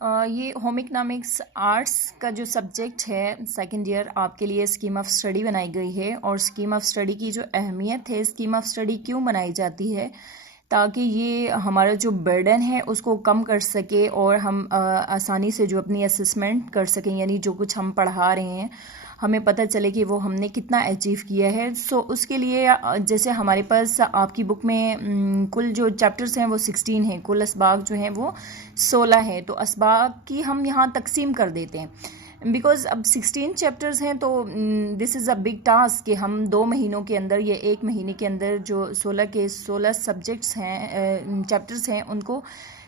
ये home economics arts का जो सब्जेक्ट है सेकंड ईयर आपके लिए स्कीम ऑफ स्टडी बनाई गई है। और स्कीम ऑफ स्टडी की जो अहमियत है, स्कीम ऑफ स्टडी क्यों बनाई जाती है, ताकि ये हमारा जो बर्डन है उसको कम कर सके और हम आसानी से जो अपनी असेसमेंट कर सकें, यानी जो कुछ हम पढ़ा रहे हैं हमें पता चले कि वो हमने कितना अचीव किया है। सो उसके लिए जैसे हमारे पास आपकी बुक में कुल जो चैप्टर्स हैं वो 16 हैं, कुल असबाग जो हैं वो 16 हैं। तो असबाग की हम यहाँ तकसीम कर देते हैं बिकॉज अब 16 चैप्टर्स हैं, तो this is a big task कि हम 2 महीनों के अंदर या 1 महीने के अंदर जो 16 के 16 सब्जेक्ट्स हैं, चैप्टर्स हैं, उनको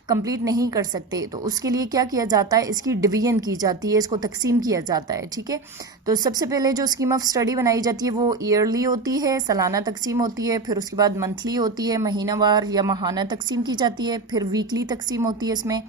कंप्लीट नहीं कर सकते। तो उसके लिए क्या किया जाता है, इसकी डिवीजन की जाती है, इसको तकसीम किया जाता है। ठीक है, तो सबसे पहले जो स्कीम ऑफ स्टडी बनाई जाती है वो ईयरली होती है, सालाना तकसीम होती है। फिर उसके बाद मंथली होती है, महीनावार या माहाना तकसीम की जाती है। फिर वीकली तकसीम होती है, इसमें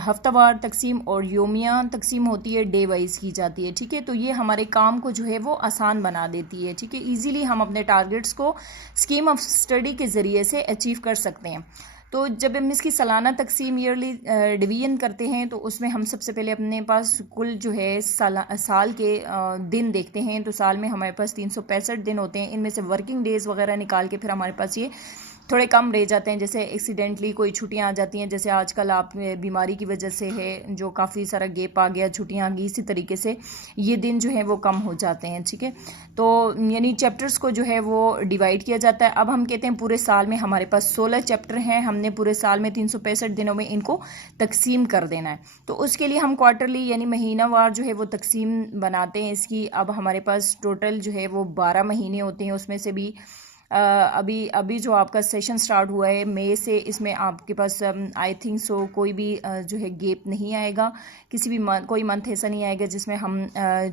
हफ्तावार तकसीम और योमिया तकसीम होती है, डे वाइज की जाती है। ठीक है, तो ये हमारे काम को जो है वो आसान बना देती है। ठीक है, इजीली हम अपने टारगेट्स को स्कीम ऑफ स्टडी के ज़रिए से अचीव कर सकते हैं। तो जब हम इसकी सालाना तकसीम ईयरली डिवीजन करते हैं तो उसमें हम सबसे पहले अपने पास कुल जो है साल के दिन देखते हैं। तो साल में हमारे पास 365 दिन होते हैं, इनमें से वर्किंग डेज़ वगैरह निकाल के फिर हमारे पास ये थोड़े कम रह जाते हैं। जैसे एक्सीडेंटली कोई छुट्टियां आ जाती हैं, जैसे आजकल आप बीमारी की वजह से है जो काफ़ी सारा गैप आ गया, छुट्टियां आ गई, इसी तरीके से ये दिन जो है वो कम हो जाते हैं। ठीक है, तो यानी चैप्टर्स को जो है वो डिवाइड किया जाता है। अब हम कहते हैं पूरे साल में हमारे पास 16 चैप्टर हैं, हमने पूरे साल में 365 दिनों में इनको तकसीम कर देना है। तो उसके लिए हम क्वार्टरली यानी महीनावार जो है वो तकसीम बनाते हैं इसकी। अब हमारे पास टोटल जो है वो 12 महीने होते हैं, उसमें से भी अभी जो आपका सेशन स्टार्ट हुआ है मई से, इसमें आपके पास आई थिंक सो कोई भी जो है गैप नहीं आएगा, किसी भी कोई मंथ ऐसा नहीं आएगा जिसमें हम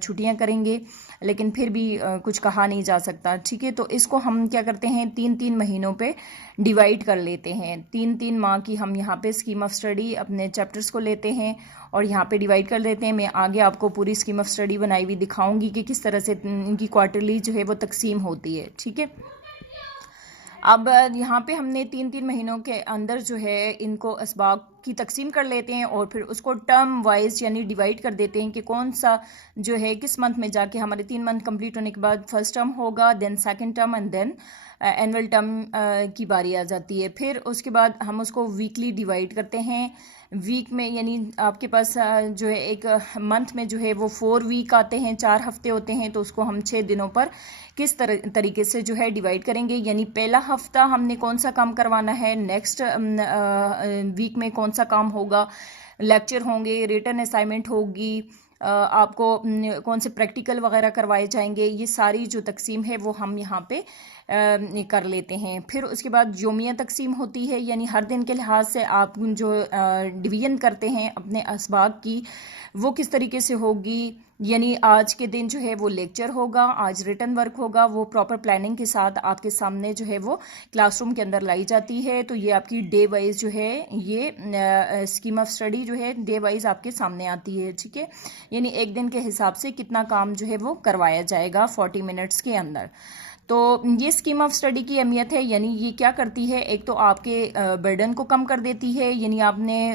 छुट्टियां करेंगे, लेकिन फिर भी कुछ कहा नहीं जा सकता। ठीक है, तो इसको हम क्या करते हैं 3-3 महीनों पे डिवाइड कर लेते हैं। 3-3 माह की हम यहाँ पे स्कीम ऑफ स्टडी अपने चैप्टर्स को लेते हैं और यहाँ पे डिवाइड कर देते हैं। मैं आगे आपको पूरी स्कीम ऑफ स्टडी बनाई हुई दिखाऊंगी कि किस तरह से इनकी क्वार्टरली जो है वो तकसीम होती है। ठीक है, अब यहाँ पे हमने 3-3 महीनों के अंदर जो है इनको असबाब की तकसीम कर लेते हैं और फिर उसको टर्म वाइज यानी डिवाइड कर देते हैं कि कौन सा जो है किस मंथ में जाके हमारे 3 मंथ कंप्लीट होने के बाद फर्स्ट टर्म होगा, then second term and then annual term की बारी आ जाती है। फिर उसके बाद हम उसको वीकली डिवाइड करते हैं। वीक में यानी आपके पास जो है एक मंथ में जो है वो 4 वीक आते हैं, 4 हफ्ते होते हैं, तो उसको हम 6 दिनों पर किस तरीके से जो है डिवाइड करेंगे। यानी पहला हफ्ता हमने कौन सा काम करवाना है, नेक्स्ट वीक में कौन सा काम होगा, लेक्चर होंगे, रिटन असाइनमेंट होगी, आपको कौन से प्रैक्टिकल वगैरह करवाए जाएंगे, ये सारी जो तकसीम है वो हम यहाँ पे कर लेते हैं। फिर उसके बाद योमिया तकसीम होती है, यानी हर दिन के लिहाज से आप जो डिवीजन करते हैं अपने असबाग की वो किस तरीके से होगी। यानी आज के दिन जो है वो लेक्चर होगा, आज रिटन वर्क होगा, वो प्रॉपर प्लानिंग के साथ आपके सामने जो है वो क्लासरूम के अंदर लाई जाती है। तो ये आपकी डे वाइज जो है ये स्कीम ऑफ स्टडी जो है डे वाइज आपके सामने आती है। ठीक है, यानी एक दिन के हिसाब से कितना काम जो है वो करवाया जाएगा 40 मिनट्स के अंदर। तो ये स्कीम ऑफ स्टडी की अहमियत है, यानी ये क्या करती है, एक तो आपके बर्डन को कम कर देती है। यानी आपने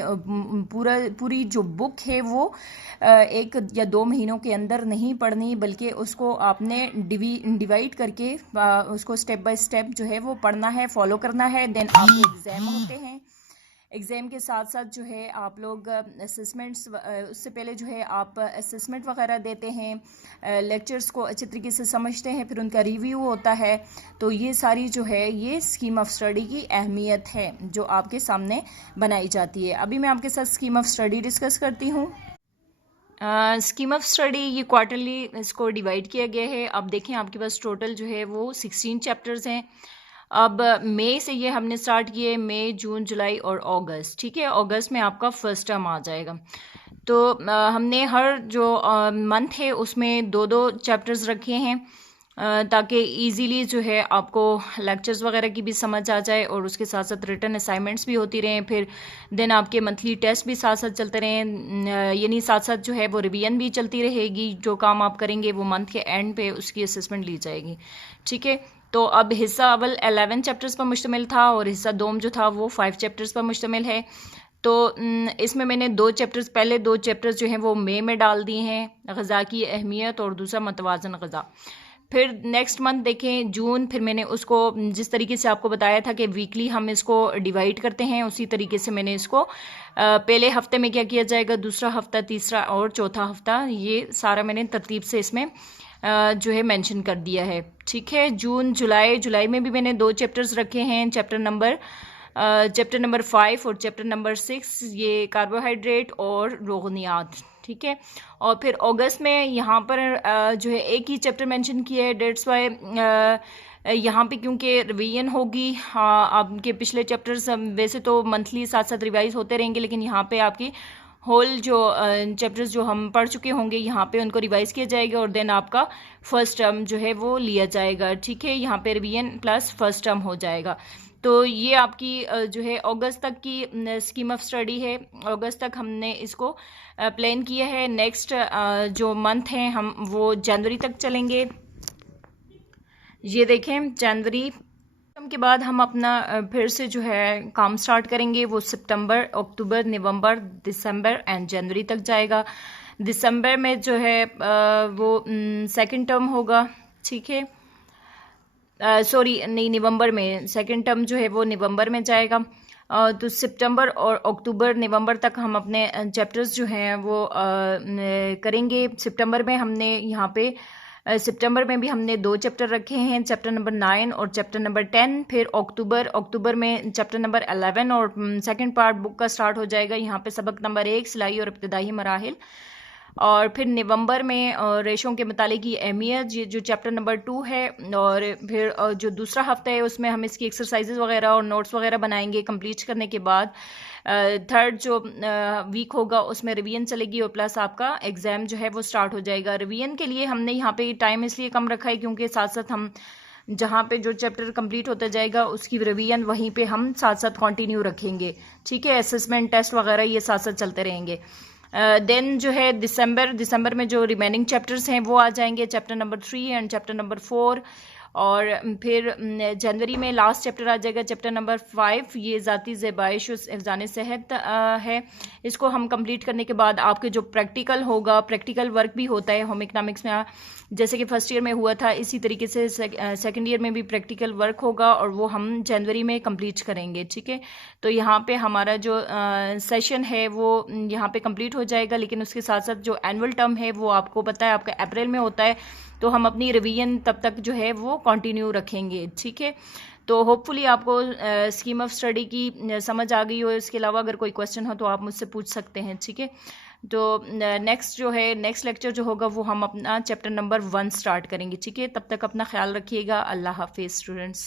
पूरी जो बुक है वो 1 या 2 महीनों के अंदर नहीं पढ़नी, बल्कि उसको आपने डिवाइड करके उसको स्टेप बाय स्टेप जो है वो पढ़ना है, फॉलो करना है। देन आपके एग्जाम होते हैं, एग्ज़ाम के साथ साथ जो है आप लोग असेसमेंट्स, उससे पहले जो है आप असेसमेंट वगैरह देते हैं, लेक्चर्स को अच्छे तरीके से समझते हैं, फिर उनका रिव्यू होता है। तो ये सारी जो है ये स्कीम ऑफ स्टडी की अहमियत है जो आपके सामने बनाई जाती है। अभी मैं आपके साथ स्कीम ऑफ स्टडी डिस्कस करती हूँ। स्कीम ऑफ स्टडी ये क्वार्टरली इसको डिवाइड किया गया है। अब देखें आपके पास टोटल जो है वो 16 चैप्टर्स हैं। अब मई से ये हमने स्टार्ट किए, मई, जून, जुलाई और अगस्त। ठीक है, अगस्त में आपका फर्स्ट टर्म आ जाएगा। तो हमने हर जो मंथ है उसमें 2-2 चैप्टर्स रखे हैं ताकि इजीली जो है आपको लेक्चर्स वगैरह की भी समझ आ जाए और उसके साथ साथ रिटन असाइनमेंट्स भी होती रहें। फिर देन आपके मंथली टेस्ट भी साथ साथ चलते रहें, यानी साथ साथ जो है वो रिवीजन भी चलती रहेगी। जो काम आप करेंगे वो मंथ के एंड पे उसकी असेसमेंट ली जाएगी। ठीक है, तो अब हिस्सा अव्वल 11 चैप्टर्स पर मुश्तमिल था और हिस्सा दोम जो था वो 5 चैप्टर्स पर मुश्तमिल है। तो इसमें मैंने 2 चैप्टर्स, पहले 2 चैप्टर्स जो हैं वो मई में डाल दिए हैं, ग़ज़ा की अहमियत और दूसरा मतवाज़न ग़ज़ा। फिर नेक्स्ट मंथ देखें जून, फिर मैंने उसको जिस तरीके से आपको बताया था कि वीकली हम इसको डिवाइड करते हैं, उसी तरीके से मैंने इसको पहले हफ्ते में क्या किया जाएगा, दूसरा हफ्ता, तीसरा और चौथा हफ्ता, ये सारा मैंने तरतीब से इसमें जो है मेंशन कर दिया है। ठीक है, जून जुलाई में भी मैंने 2 चैप्टर्स रखे हैं, चैप्टर नंबर 5 और चैप्टर नंबर 6, ये कार्बोहाइड्रेट और रोगनियात। ठीक है, और फिर अगस्त में यहाँ पर जो है एक ही चैप्टर मेंशन किया है, डेट्स वाई यहाँ पे क्योंकि रिवीजन होगी। हाँ, आपके पिछले चैप्टर्स वैसे तो मंथली साथ साथ रिवाइज होते रहेंगे, लेकिन यहाँ पे आपकी होल जो चैप्टर्स जो हम पढ़ चुके होंगे यहाँ पे उनको रिवाइज किया जाएगा और देन आपका फर्स्ट टर्म जो है वो लिया जाएगा। ठीक है, यहाँ पे रिवीजन प्लस फर्स्ट टर्म हो जाएगा। तो ये आपकी जो है अगस्त तक की स्कीम ऑफ स्टडी है। अगस्त तक हमने इसको प्लान किया है। नेक्स्ट जो मंथ हैं हम वो जनवरी तक चलेंगे। ये देखें, जनवरी के बाद हम अपना फिर से जो है काम स्टार्ट करेंगे, वो सितंबर, अक्टूबर, नवंबर, दिसंबर एंड जनवरी तक जाएगा। दिसंबर में जो है वो सेकंड टर्म होगा। ठीक है, सॉरी नहीं, नवंबर में सेकंड टर्म जो है वो नवंबर में जाएगा। तो सितंबर और अक्टूबर नवंबर तक हम अपने चैप्टर्स जो हैं वो करेंगे। सितंबर में हमने यहाँ पे सितंबर में भी हमने 2 चैप्टर रखे हैं, चैप्टर नंबर 9 और चैप्टर नंबर 10। फिर अक्टूबर में चैप्टर नंबर 11 और सेकंड पार्ट बुक का स्टार्ट हो जाएगा। यहाँ पे सबक नंबर 1 सिलाई और इब्तिदाई मराहिल। और फिर नवंबर में रेशों के मुतालिक की अहमियत, ये जो चैप्टर नंबर 2 है। और फिर जो दूसरा हफ्ता है उसमें हम इसकी एक्सरसाइजेज वगैरह और नोट्स वगैरह बनाएंगे। कंप्लीट करने के बाद थर्ड जो वीक होगा उसमें रिवीजन चलेगी और प्लस आपका एग्ज़ाम जो है वो स्टार्ट हो जाएगा। रिवीजन के लिए हमने यहाँ पे टाइम इसलिए कम रखा है क्योंकि साथ साथ हम जहाँ पे जो चैप्टर कंप्लीट होता जाएगा उसकी रिवीजन वहीं पे हम साथ साथ कंटिन्यू रखेंगे। ठीक है, असेसमेंट टेस्ट वगैरह ये साथ साथ चलते रहेंगे। देन जो है दिसंबर में जो रिमेनिंग चैप्टर्स हैं वो आ जाएंगे, chapter number 3 and chapter number 4। और फिर जनवरी में लास्ट चैप्टर आ जाएगा, चैप्टर नंबर 5, ये ज़ाती ज़बाइश हिफ़्ज़ान सेहत है। इसको हम कंप्लीट करने के बाद आपके जो प्रैक्टिकल होगा, प्रैक्टिकल वर्क भी होता है होम इकनॉमिक्स में, जैसे कि फर्स्ट ईयर में हुआ था, इसी तरीके से सेकंड ईयर में भी प्रैक्टिकल वर्क होगा और वो हम जनवरी में कंप्लीट करेंगे। ठीक है, तो यहाँ पे हमारा जो सेशन है वो यहाँ पे कंप्लीट हो जाएगा। लेकिन उसके साथ साथ जो एनुअल टर्म है वो आपको पता है आपका अप्रैल में होता है, तो हम अपनी रिवीजन तब तक जो है वो कंटिन्यू रखेंगे। ठीक है, तो होपफुली आपको स्कीम ऑफ स्टडी की समझ आ गई हो। इसके अलावा अगर कोई क्वेश्चन हो तो आप मुझसे पूछ सकते हैं। ठीक है, तो नेक्स्ट लेक्चर जो होगा वो हम अपना चैप्टर नंबर 1 स्टार्ट करेंगे। ठीक है, तब तक अपना ख्याल रखिएगा। अल्लाह हाफिज़ स्टूडेंट्स।